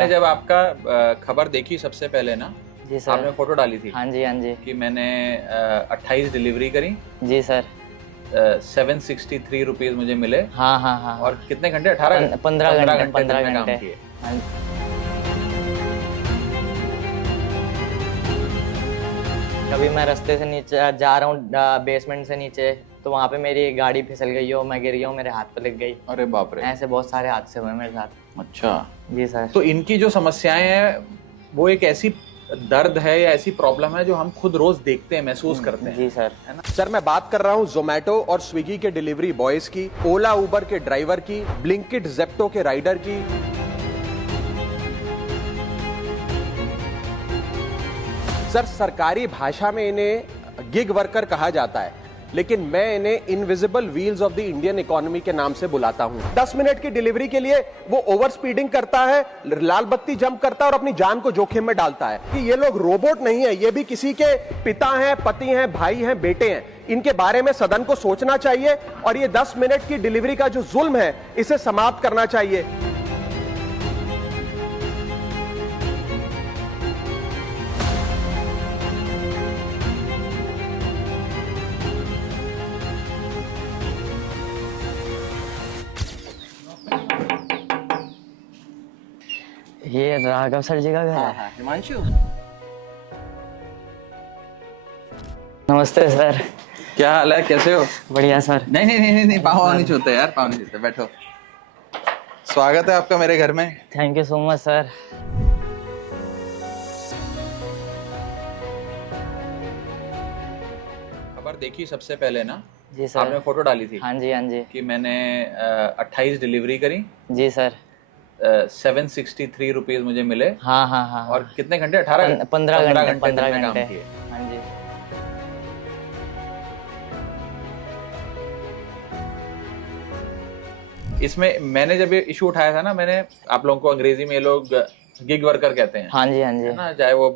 मैंने जब आपका खबर देखी सबसे पहले ना, जी सर। आपने फोटो डाली थी हाँ जी, हाँ जी। कि मैंने 28 डिलीवरी करी, जी सर। 763 रुपीज मुझे मिले। हाँ हाँ हाँ और हाँ। कितने घंटे? 18 15 घंटे, घंटे 15 दिन में घंटे। काम किए। हाँ। कभी मैं रास्ते से नीचे जा रहा हूँ, बेसमेंट से नीचे, तो वहाँ पे मेरी गाड़ी फिसल गई हो, मैं गिर गया हूँ, मेरे हाथ पे लग गई। अरे बाप रे। ऐसे बहुत सारे हादसे हुए मेरे साथ। अच्छा, जी सर। तो इनकी जो समस्याएं हैं वो एक ऐसी दर्द है या ऐसी प्रॉब्लम है जो हम खुद रोज देखते हैं, महसूस करते हैं। जी सर। है ना? सर मैं बात कर रहा हूँ जोमेटो और स्विगी के डिलीवरी बॉयज की, ओला उबर के ड्राइवर की, ब्लिंकिट जेप्टो के राइडर की। सर सरकारी भाषा में इन्हें गिग वर्कर कहा जाता है, लेकिन मैं इन्हें invisible wheels of the Indian economy के नाम से बुलाता हूं। 10 मिनट की डिलीवरी के लिए वो ओवर स्पीडिंग करता है, लाल बत्ती जंप करता है और अपनी जान को जोखिम में डालता है। कि ये लोग रोबोट नहीं है, ये भी किसी के पिता हैं, पति हैं, भाई हैं, बेटे हैं। इनके बारे में सदन को सोचना चाहिए और ये 10 मिनट की डिलीवरी का जो जुल्म है इसे समाप्त करना चाहिए। ये राघव सर जी का घर है। हाँ, हिमांशु। नमस्ते सर। क्या हाल है, कैसे हो? बढ़िया सर। नहीं नहीं नहीं नहीं, पाँव नहीं छूते यार, पाँव नहीं छूते। बैठो, स्वागत है आपका मेरे घर में। Thank you so much sir. खबर देखी सबसे पहले ना, जी सर। आपने फोटो डाली थी हाँ जी, हाँ जी। कि मैंने 28 डिलीवरी करी, जी सर। 763 रुपीज मुझे मिले। हाँ हाँ हाँ। और कितने घंटे? 18 15 घंटे, दिन 15 में काम घंटे। किए। हाँ जी। इसमें मैंने जब ये इशू उठाया था ना, मैंने आप लोगों को अंग्रेजी में ये लोग गिग वर्कर कहते हैं, हाँ जी, हाँ जी। है ना, चाहे वो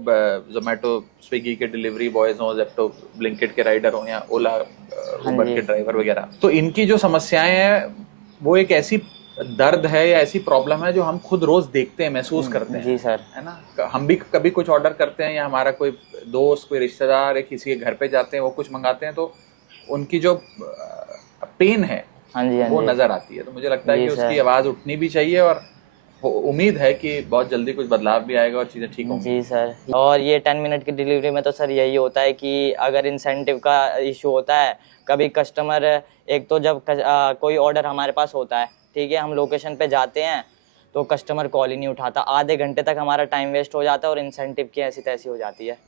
जोमेटो स्विगी के डिलीवरी बॉयज हों, जेप्टो ब्लिंकिट के राइडर हों, या ओला उबर जी। के ड्राइवर वगैरह। तो इनकी जो समस्याएं हैं वो एक ऐसी दर्द है या ऐसी प्रॉब्लम है जो हम खुद रोज देखते हैं, महसूस करते हैं। जी सर। है ना? हम भी कभी कुछ ऑर्डर करते हैं या हमारा कोई दोस्त, कोई रिश्तेदार या किसी के घर पे जाते हैं, वो कुछ मंगाते हैं, तो उनकी जो पेन है हाँ जी, हाँ वो जी। नजर आती है। तो मुझे लगता है जी कि सर। उसकी आवाज उठनी भी चाहिए और उम्मीद है कि बहुत जल्दी कुछ बदलाव भी आएगा और चीजें ठीक होंगी। जी सर। और ये 10 मिनट की डिलीवरी में तो सर यही होता है कि अगर इंसेंटिव का इशू होता है, कभी कस्टमर, एक तो जब कोई ऑर्डर हमारे पास होता है, ठीक है, हम लोकेशन पे जाते हैं तो कस्टमर कॉल ही नहीं उठाता, आधे घंटे तक हमारा टाइम वेस्ट हो जाता है और इंसेंटिव की ऐसी तैसी हो जाती है।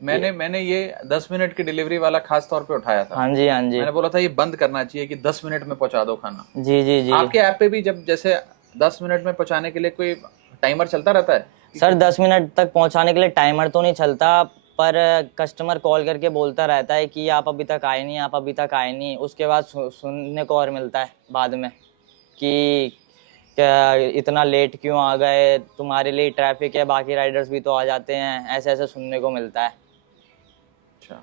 मैंने ये 10 मिनट की डिलीवरी वाला खास तौर पे उठाया था। हाँ जी, हाँ जी। मैंने बोला था ये बंद करना चाहिए कि 10 मिनट में पहुंचा दो खाना। जी जी जी। आपके ऐप पे भी जब जैसे 10 मिनट में पहुंचाने के लिए कोई टाइमर चलता रहता है? सर 10 मिनट तक पहुंचाने के लिए टाइमर तो नहीं चलता, पर कस्टमर कॉल करके बोलता रहता है कि आप अभी तक आए नहीं, आप अभी तक आए नहीं। उसके बाद सुनने को और मिलता है बाद में कि क्या इतना लेट क्यों आ गए, तुम्हारे लिए ट्रैफिक है, बाकी राइडर्स भी तो आ जाते हैं, ऐसे ऐसे सुनने को मिलता है। अच्छा,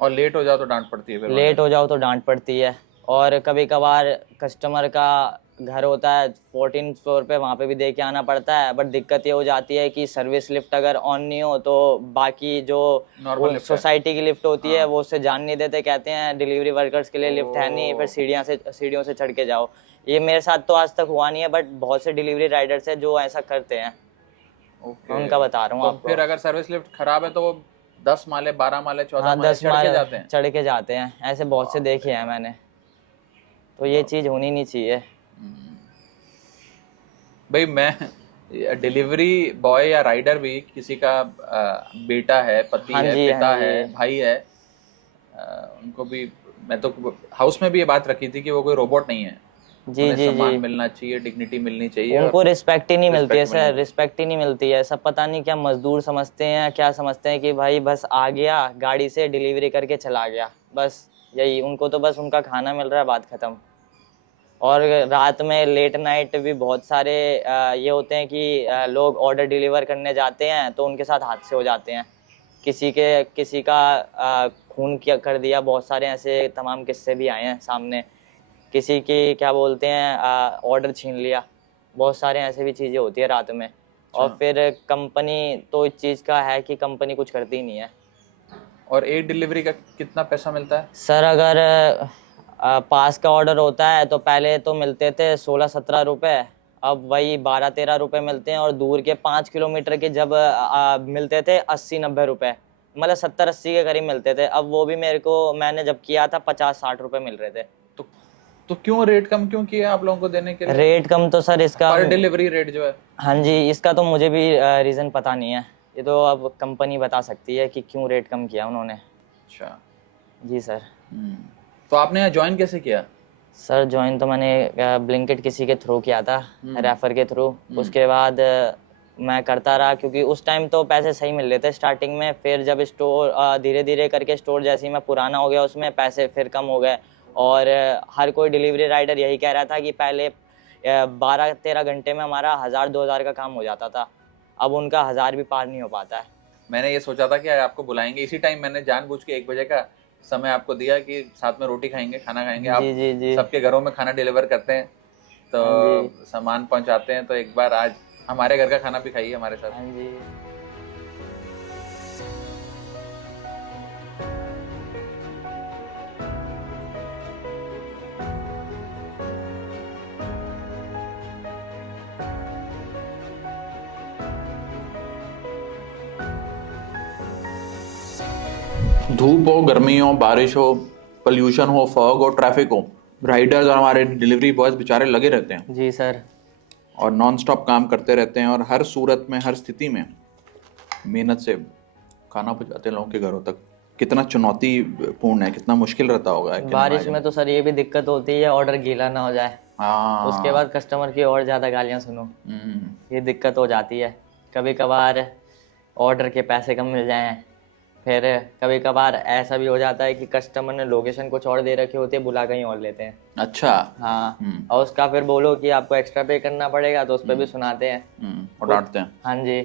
और लेट हो जाओ तो डांट पड़ती है फिर? लेट हो जाओ तो डांट पड़ती है। और कभी कभार कस्टमर का घर होता है 14th फ्लोर पे, वहाँ पे भी दे के आना पड़ता है। बट दिक्कत ये हो जाती है कि सर्विस लिफ्ट अगर ऑन नहीं हो तो बाकी जो सोसाइटी की लिफ्ट होती है वो उससे जान नहीं देते, कहते हैं डिलीवरी वर्कर्स के लिए लिफ्ट है नहीं, फिर सीढ़ियों से चढ़ के जाओ। ये मेरे साथ तो आज तक हुआ नहीं है, बट बहुत से डिलीवरी राइडर्स हैं जो ऐसा करते हैं। उनका बता रहा हूँ आपको। फिर अगर सर्विस लिफ्ट खराब है तो वो 10 माले, 12 माले, 14 हाँ, माले 10 माले चढ़ के जाते हैं। ऐसे बहुत से देखे हैं मैंने। तो ये चीज होनी नहीं चाहिए भाई। मैं डिलीवरी बॉय या राइडर भी किसी का बेटा है, पति हाँ है, जी, पिता हाँ है, जी। भाई है, उनको भी मैं तो हाउस में भी ये बात रखी थी कि वो कोई रोबोट नहीं है। जी उन्हें जी सम्मान जी। मिलना चाहिए, डिग्निटी मिलनी चाहिए। उनको रिस्पेक्ट ही नहीं मिलती है respect सर, रिस्पेक्ट ही नहीं मिलती है। सब पता नहीं क्या मजदूर समझते हैं, क्या समझते हैं कि भाई बस आ गया गाड़ी से डिलीवरी करके चला गया, बस यही उनको तो बस उनका खाना मिल रहा है, बात खत्म। और रात में लेट नाइट भी बहुत सारे ये होते हैं कि लोग ऑर्डर डिलीवर करने जाते हैं तो उनके साथ हादसे हो जाते हैं। किसी का खून किया कर दिया, बहुत सारे ऐसे तमाम किस्से भी आए हैं सामने। किसी की क्या बोलते हैं ऑर्डर छीन लिया, बहुत सारे ऐसे भी चीज़ें होती है रात में। और फिर कंपनी तो इस चीज़ का है कि कंपनी कुछ करती नहीं है। और एक डिलीवरी का कितना पैसा मिलता है? सर अगर पास का ऑर्डर होता है तो पहले तो मिलते थे 16-17 रुपये, अब वही 12-13 रुपये मिलते हैं। और दूर के 5 किलोमीटर के जब मिलते थे 80-90 रुपये, मतलब 70-80 के करीब मिलते थे। अब वो भी मैंने जब किया था 50-60 रुपये मिल रहे थे। तो क्यों रेट कम क्यों किया आप लोगों को देने के लिए? रेट कम तो सर इसका पर डिलीवरी रेट जो है। हाँ जी, इसका तो मुझे भी रीज़न पता नहीं है, ये तो अब कंपनी बता सकती है कि क्यों रेट कम किया उन्होंने। अच्छा जी सर। तो आपने यहाँ ज्वाइन कैसे किया? सर ज्वाइन तो मैंने ब्लिंकिट किसी के थ्रू किया था, रेफर के थ्रू। उसके बाद मैं करता रहा, क्योंकि उस टाइम तो पैसे सही मिल रहे थे स्टार्टिंग में। फिर जब स्टोर धीरे धीरे करके स्टोर जैसे ही मैं पुराना हो गया उसमें पैसे फिर कम हो गए। और हर कोई डिलीवरी राइडर यही कह रहा था कि पहले 12-13 घंटे में हमारा 1000-2000 का काम हो जाता था, अब उनका 1000 भी पार नहीं हो पाता है। मैंने ये सोचा था कि आपको बुलाएंगे, इसी टाइम मैंने जानबूझ के 1 बजे का समय आपको दिया कि साथ में रोटी खाएंगे, खाना खाएंगे। आप जी। सबके घरों में खाना डिलीवर करते हैं तो सामान पहुंचाते हैं, तो एक बार आज हमारे घर का खाना भी खाइए हमारे साथ। हाँ जी। धूप हो, गर्मी हो, बारिश हो, पोल्यूशन हो, फॉग हो, ट्रैफिक हो, राइडर्स और हमारे डिलीवरी बॉयज बेचारे लगे रहते हैं जी सर। और नॉन स्टॉप काम करते रहते हैं। और हर सूरत में, हर स्थिति में मेहनत से खाना पहुंचाते हैं लोगों के घरों तक। कितना चुनौतीपूर्ण है, कितना मुश्किल रहता होगा। बारिश में तो सर ये भी दिक्कत होती है, ऑर्डर गीला ना हो जाए। हाँ, उसके बाद कस्टमर की और ज़्यादा गालियाँ सुनो, ये दिक्कत हो जाती है। कभी कभार ऑर्डर के पैसे कम मिल जाएं, फिर कभी कभार ऐसा भी हो जाता है कि कस्टमर ने लोकेशन कुछ और दे रखी होती है, बुला कहीं और लेते हैं। अच्छा। हाँ, और उसका फिर बोलो कि आपको एक्स्ट्रा पे करना पड़ेगा तो उस पर भी सुनाते हैं और डांटते हैं। हाँ जी।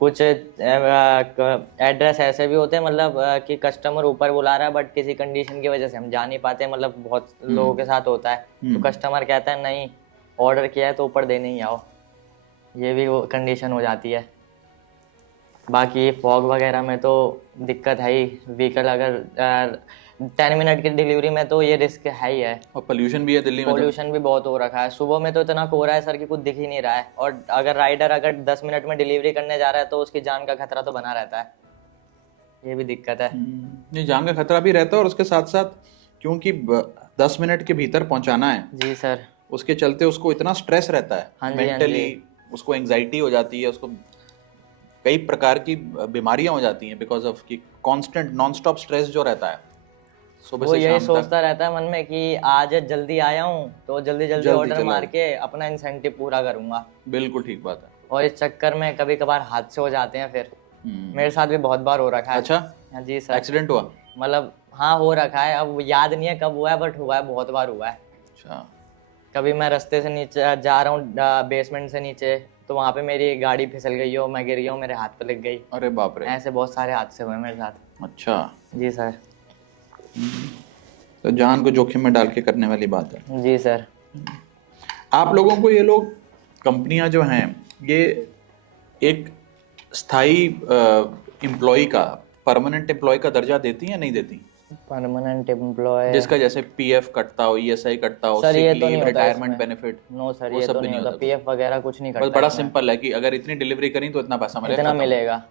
कुछ एड्रेस ऐसे भी होते हैं, मतलब कि कस्टमर ऊपर बुला रहा है बट किसी कंडीशन की वजह से हम जा नहीं पाते, मतलब बहुत लोगों के साथ होता है। तो कस्टमर कहता है नहीं, ऑर्डर किया है तो ऊपर देने ही आओ, ये भी वो कंडीशन हो जाती है। बाकी फॉग वगैरह में तो दिक्कत है ही। व्हीकल अगर 10 मिनट की डिलीवरी में तो ये रिस्क है ही है। और पोल्यूशन भी है दिल्ली में। पोल्यूशन भी बहुत हो रखा है। सुबह में तो इतना कोहरा है सर कि कुछ दिख ही नहीं रहा है। और अगर राइडर अगर 10 मिनट में डिलीवरी करने जा रहा है तो उसकी जान का खतरा तो बना रहता है, ये भी दिक्कत है। नहीं, जान का खतरा भी रहता है और उसके साथ साथ क्योंकि 10 मिनट के भीतर पहुंचाना है जी सर, उसके चलते उसको इतना स्ट्रेस रहता है। हाँ जी, मेंटली उसको एंजाइटी हो जाती है, उसको कई प्रकार की बीमारियां हो जाती हैं बिकॉज ऑफ कि कांस्टेंट नॉन स्टॉप स्ट्रेस जो रहता है सुबह वो से यही शाम सोचता रहता है मन में कि आज जल्दी आया हूँ तो जल्दी जल्दी ऑर्डर चलाओ। मार के अपना इंसेंटिव पूरा करूंगा। बिल्कुल ठीक बात है। और इस चक्कर में कभी कभार हादसे हो जाते हैं। फिर मेरे साथ भी बहुत बार हो रखा है। अच्छा, हाँ जी सर। एक्सीडेंट हुआ? मतलब हाँ हो रखा है, अब याद नहीं है कब हुआ है बट हुआ है, बहुत बार हुआ है। अच्छा। कभी मैं रास्ते से नीचे जा रहा हूँ, बेसमेंट से नीचे, तो वहाँ पे मेरी गाड़ी फिसल गई हो, मैं गिर गया हूँ, मेरे हाथ पे लग गई। अरे बाप रे। ऐसे बहुत सारे हादसे हुए मेरे साथ। अच्छा। जी सर। तो जान को जोखिम में डाल के करने वाली बात है। जी सर। आप लोगों को ये लोग कंपनियां जो हैं ये एक स्थायी एम्प्लॉय का, परमानेंट एम्प्लॉय का दर्जा देती हैं या नहीं देती? परमानेंट एम्प्लॉय जिसका जैसे पीएफ कटता हो, ईएसआई कटता हो, सर ये सिक तो नहीं लीव, होता रिटायरमेंट इसमें। बेनिफिट। नो सर, वो ये सब तो भी नहीं नहीं होता। होता। पीएफ वगैरह कुछ नहीं करता। बस बड़ा इसमें। सिंपल है कि अगर इतनी डिलीवरी करी तो इतना पैसा मिलेगा। इतना मिलेगा।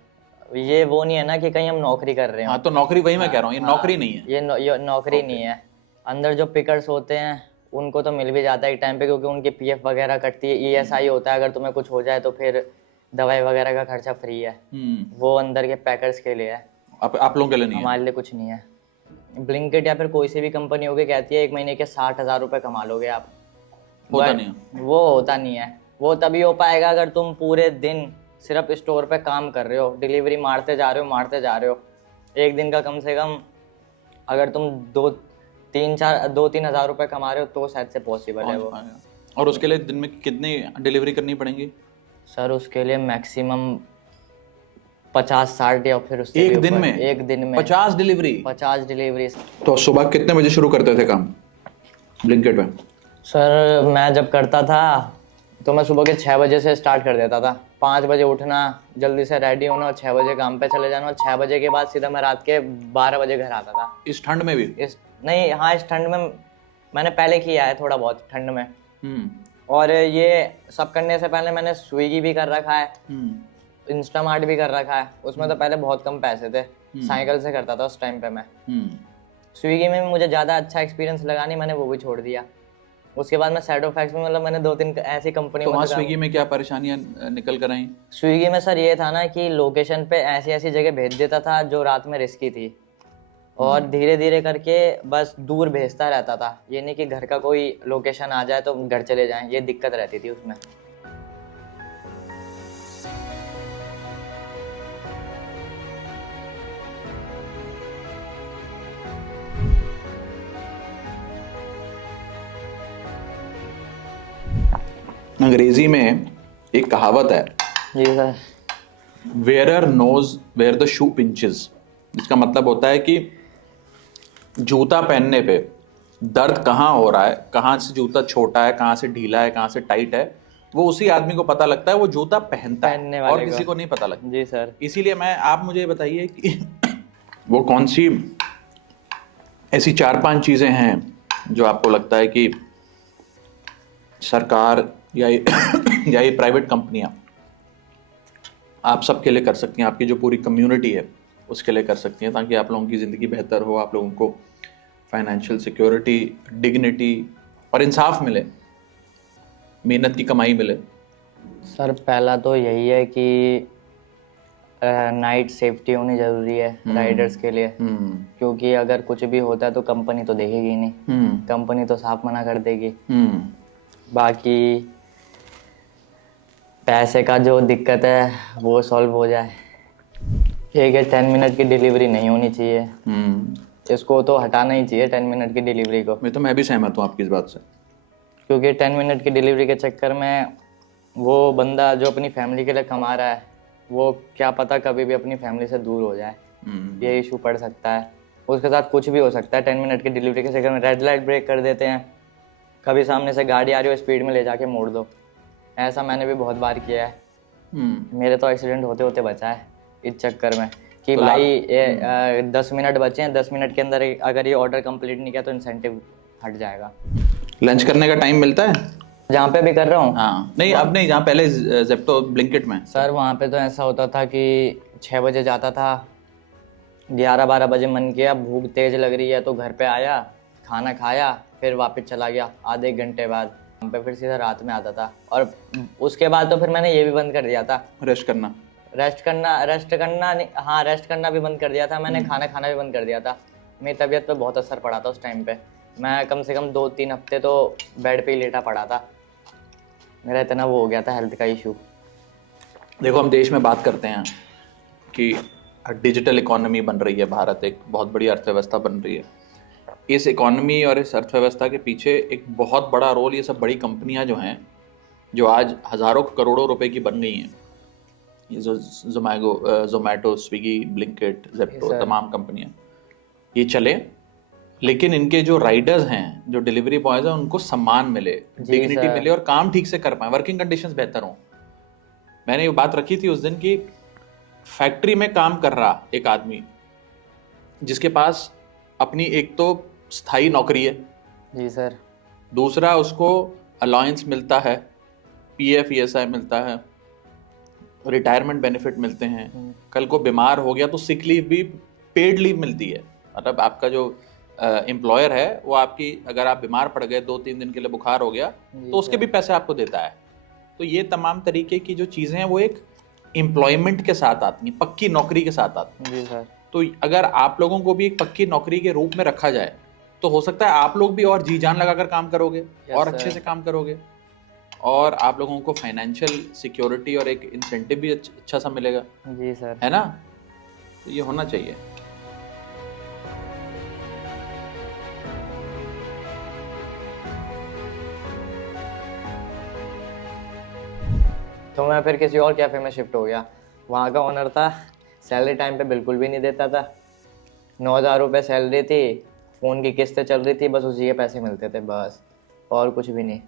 ये वो नहीं है ना कि कहीं हम नौकरी कर रहे हो। हाँ, तो नौकरी वही मैं कह रहा हूँ, ये नौकरी नहीं है। ये नौकरी नहीं है। अंदर जो पिकर्स होते हैं उनको तो मिल भी जाता है एक टाइम पे, क्योंकि उनकी पीएफ वगैरह कटती है, ईएसआई होता है, अगर तुम्हें कुछ हो जाए तो फिर दवाई वगैरह का खर्चा फ्री है। वो अंदर के पैकर्स के लिए है, आप लोगों के लिए नहीं है। हमारे लिए कुछ नहीं है। ब्लिंकिट या फिर कोई सी भी कंपनी होगी कहती है 1 महीने के 60,000 रुपये कमा लोगे आप। होता नहीं है। वो होता नहीं है। वो तभी हो पाएगा अगर तुम पूरे दिन सिर्फ स्टोर पे काम कर रहे हो, डिलीवरी मारते जा रहे हो। एक दिन का कम से कम अगर तुम 2-3 हज़ार रुपये कमा रहे हो तो शायद से पॉसिबल है वो। और उसके लिए दिन में कितनी डिलीवरी करनी पड़ेंगी? सर उसके लिए मैक्सिमम 50-60 या फिर उससे एक भी दिन ऊपर। में? एक दिन में 50 डिलीवरी? 50 डिलीवरी। तो सुबह कितने बजे शुरू करते थे काम ब्लिंकिट में? सर मैं जब करता था तो मैं सुबह के 6 बजे से स्टार्ट कर देता था। 5 बजे उठना, जल्दी से रेडी होना और 6 बजे काम पे चले जाना, और 6 बजे के बाद सीधा मैं रात के 12 बजे घर आता था। इस ठंड में भी? नहीं, हाँ, इस ठंड में मैंने पहले किया है थोड़ा बहुत ठंड में। और ये सब करने से पहले मैंने स्विगी भी कर रखा है, इंस्टामार्ट भी कर रखा है। उसमें तो पहले बहुत कम पैसे थे, साइकिल से करता था उस टाइम पे मैं। स्विगी में मुझे ज़्यादा अच्छा एक्सपीरियंस लगा नहीं, मैंने वो भी छोड़ दिया। उसके बाद मैं सैडोफैक्स में, मतलब मैंने 2-3 ऐसी कंपनी। तो वहाँ स्विगी में क्या परेशानियां निकल कर आई? स्विगी में सर ये था ना कि लोकेशन पे ऐसी ऐसी जगह भेज देता था जो रात में रिस्की थी, और धीरे धीरे करके बस दूर भेजता रहता था। ये नहीं कि घर का कोई लोकेशन आ जाए तो घर चले जाएं, ये दिक्कत रहती थी उसमें। अंग्रेजी में एक कहावत है, जी sir. Wearer knows where the shoe pinches. इसका मतलब होता है कि जूता पहनने पे दर्द कहाँ हो रहा है, कहाँ से जूता छोटा है, कहाँ से ढीला है, कहाँ से टाइट है, वो उसी आदमी को पता लगता है, वो जूता पहनता है, और किसी को नहीं पता लगता। जी सर। इसीलिए आप मुझे बताइए कि वो कौन सी ऐसी 4-5 चीजें हैं जो आपको लगता है कि सरकार या ये प्राइवेट कंपनियां आप सबके लिए कर सकती हैं, आपकी जो पूरी कम्युनिटी है उसके लिए कर सकती हैं, ताकि आप लोगों की ज़िंदगी बेहतर हो, आप लोगों को फाइनेंशियल सिक्योरिटी, डिग्निटी और इंसाफ मिले, मेहनत की कमाई मिले? सर पहला तो यही है कि नाइट सेफ्टी होनी ज़रूरी है राइडर्स के लिए, क्योंकि अगर कुछ भी होता है तो कंपनी तो देखेगी ही नहीं, कंपनी तो साफ मना कर देगी। बाकी पैसे का जो दिक्कत है वो सॉल्व हो जाए। ठीक है, 10 मिनट की डिलीवरी नहीं होनी चाहिए, इसको तो हटाना ही चाहिए 10 मिनट की डिलीवरी को। मैं भी सहमत हूँ आपकी इस बात से, क्योंकि 10 मिनट की डिलीवरी के चक्कर में वो बंदा जो अपनी फैमिली के लिए कमा रहा है, वो क्या पता कभी भी अपनी फैमिली से दूर हो जाए, ये इशू पड़ सकता है। उसके साथ कुछ भी हो सकता है। 10 मिनट की डिलीवरी के चक्कर में रेड लाइट ब्रेक कर देते हैं, कभी सामने से गाड़ी आ रही हो स्पीड में ले जाके मोड़ दो, ऐसा मैंने भी बहुत बार किया है। मेरे तो एक्सीडेंट होते होते बचा है इस चक्कर में कि तो भाई 10 मिनट बचे हैं, 10 मिनट के अंदर अगर ये ऑर्डर कंप्लीट नहीं किया तो इंसेंटिव हट जाएगा। लंच करने का टाइम मिलता है जहाँ पे भी कर रहा हूँ? हाँ, नहीं अब नहीं, जहाँ पहले ज़ेप्टो ब्लिंकिट में। सर वहाँ पे तो ऐसा होता था कि 6 बजे जाता था, 11-12 बजे मन किया, भूख तेज लग रही है तो घर पे आया, खाना खाया, फिर वापस चला गया। आधे 1 घंटे बाद पे फिर सीधा रात में आता था। और उसके बाद तो फिर मैंने ये भी बंद कर दिया था, रेस्ट करना नहीं, हाँ रेस्ट करना भी बंद कर दिया था मैंने, खाना खाना भी बंद कर दिया था। मेरी तबीयत पे बहुत असर पड़ा था उस टाइम पे, मैं कम से कम 2-3 हफ्ते तो बेड पे ही लेटा पड़ा था, मेरा इतना वो हो गया था हेल्थ का इशू। देखो, हम देश में बात करते हैं कि डिजिटल इकोनॉमी बन रही है, भारत एक बहुत बड़ी अर्थव्यवस्था बन रही है। इस इकोनॉमी और इस अर्थव्यवस्था के पीछे एक बहुत बड़ा रोल ये सब बड़ी कंपनियां जो हैं, जो आज हज़ारों करोड़ों रुपए की बन गई हैं, ये जो जोमैटो, स्विगी, ब्लिंकिट, ज़ेप्टो, तमाम कंपनियां, ये चले, लेकिन इनके जो राइडर्स हैं, जो डिलीवरी बॉयज़ हैं, उनको सम्मान मिले, डिग्निटी मिले और काम ठीक से कर पाएँ, वर्किंग कंडीशंस बेहतर हों। मैंने ये बात रखी थी उस दिन की, फैक्ट्री में काम कर रहा एक आदमी जिसके पास अपनी एक तो स्थायी नौकरी है, जी सर, दूसरा उसको अलाउंस मिलता है, पीएफ ईएसआई मिलता है, रिटायरमेंट बेनिफिट मिलते हैं, कल को बीमार हो गया तो सिक लीव भी पेड लीव मिलती है। मतलब आपका जो एम्प्लॉयर है वो आपकी, अगर आप बीमार पड़ गए 2-3 दिन के लिए, बुखार हो गया, तो उसके भी पैसे आपको देता है। तो ये तमाम तरीके की जो चीज़ें हैं वो एक एम्प्लॉयमेंट के साथ आती हैं, पक्की नौकरी के साथ आती हैं। जी सर। तो अगर आप लोगों को भी एक पक्की नौकरी के रूप में रखा जाए तो हो सकता है आप लोग भी और जी जान लगाकर काम करोगे, और अच्छे से काम करोगे, और आप लोगों को फाइनेंशियल सिक्योरिटी और एक इंसेंटिव भी अच्छा सा मिलेगा। जी सर, है ना? तो ये होना चाहिए। तो मैं फिर किसी और कैफ़े में शिफ्ट हो गया। वहाँ का ओनर था, सैलरी टाइम पे बिल्कुल भी नहीं देता था। 9,000 रुपये सैलरी थी, फ़ोन की किस्तें चल रही थी, बस उसी के पैसे मिलते थे बस, और कुछ भी नहीं।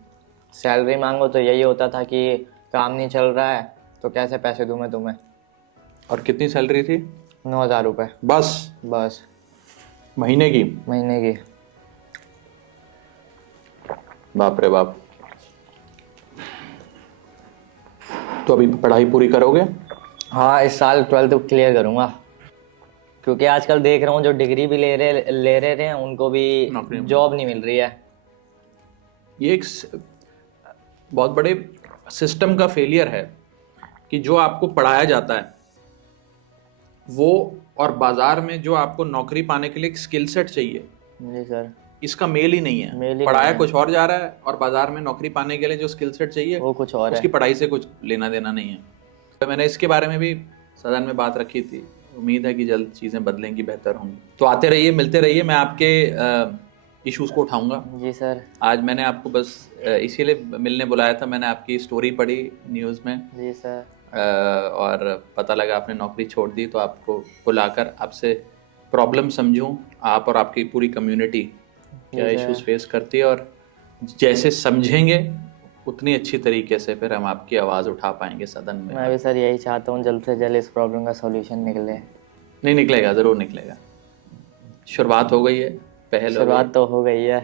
सैलरी मांगो तो यही होता था कि काम नहीं चल रहा है तो कैसे पैसे दूं मैं तुम्हें। और कितनी सैलरी थी? 9,000 रुपये बस बस महीने की? महीने की। बाप रे बाप। तो अभी पढ़ाई पूरी करोगे? हाँ, इस साल 12th क्लियर करूँगा, क्योंकि आजकल देख रहा हूँ जो डिग्री भी ले रहे हैं उनको भी नौकरी नहीं जॉब नहीं मिल रही है। ये एक बहुत बड़े सिस्टम का फेलियर है कि जो आपको पढ़ाया जाता है वो, और बाजार में जो आपको नौकरी पाने के लिए एक स्किल सेट चाहिए, जी सर, इसका मेल ही नहीं मेल है। ही पढ़ाया नहीं है। कुछ और जा रहा है और बाजार में नौकरी पाने के लिए जो स्किल सेट चाहिए वो कुछ और है। उसकी पढ़ाई से कुछ लेना देना नहीं है। तो मैंने इसके बारे में भी सदन में बात रखी थी। उम्मीद है कि जल्द चीज़ें बदलेंगी, बेहतर होंगी। तो आते रहिए, मिलते रहिए, मैं आपके इश्यूज को उठाऊंगा। जी सर। आज मैंने आपको बस इसीलिए मिलने बुलाया था। मैंने आपकी स्टोरी पढ़ी न्यूज़ में जी सर। और पता लगा आपने नौकरी छोड़ दी, तो आपको बुलाकर आपसे प्रॉब्लम समझूं, आप और आपकी पूरी कम्युनिटी क्या जी इश्यूज सर। फेस करती है, और जैसे समझेंगे उतनी अच्छी तरीके से फिर हम आपकी आवाज़ उठा पाएंगे सदन में। मैं भी सर यही चाहता हूँ जल्द से जल्द इस प्रॉब्लम का सॉल्यूशन निकले। नहीं निकलेगा, ज़रूर निकलेगा। शुरुआत हो गई है, पहल हो गई। शुरुआत तो हो गई है।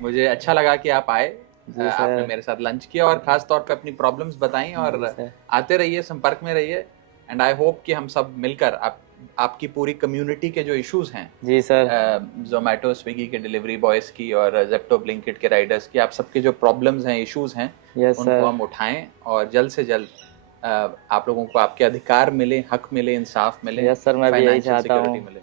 मुझे अच्छा लगा कि आप आए, जी सर। आपने मेरे साथ लंच किया और खास तौर पे अपनी प्रॉब्लम्स बताई, और जी सर। आते रहिए, संपर्क में रहिए। एंड आई होप कि हम सब मिलकर आपकी पूरी कम्युनिटी के जो इश्यूज हैं, जी सर। जोमेटो स्विगी के डिलीवरी बॉयज़ की और जेप्टो ब्लिंकिट के राइडर्स की, आप सबके जो प्रॉब्लम्स हैं, इश्यूज हैं, यस उनको सर। हम उठाएं और जल्द से जल्द आप लोगों को आपके अधिकार मिले, हक मिले, इंसाफ मिले, यस सर, मैं भी यही फाइनेंशियल चाहता हूँ। सिक्योरिटी मिले।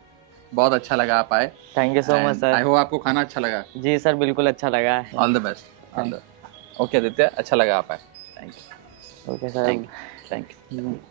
बहुत अच्छा लगा आप आए। Thank you so much I sir. Hope आपको खाना अच्छा लगा। जी सर, बिल्कुल अच्छा लगा है। All the best. Okay Aditya, अच्छा लगा आप आए। Thank you. Okay sir. Thank you.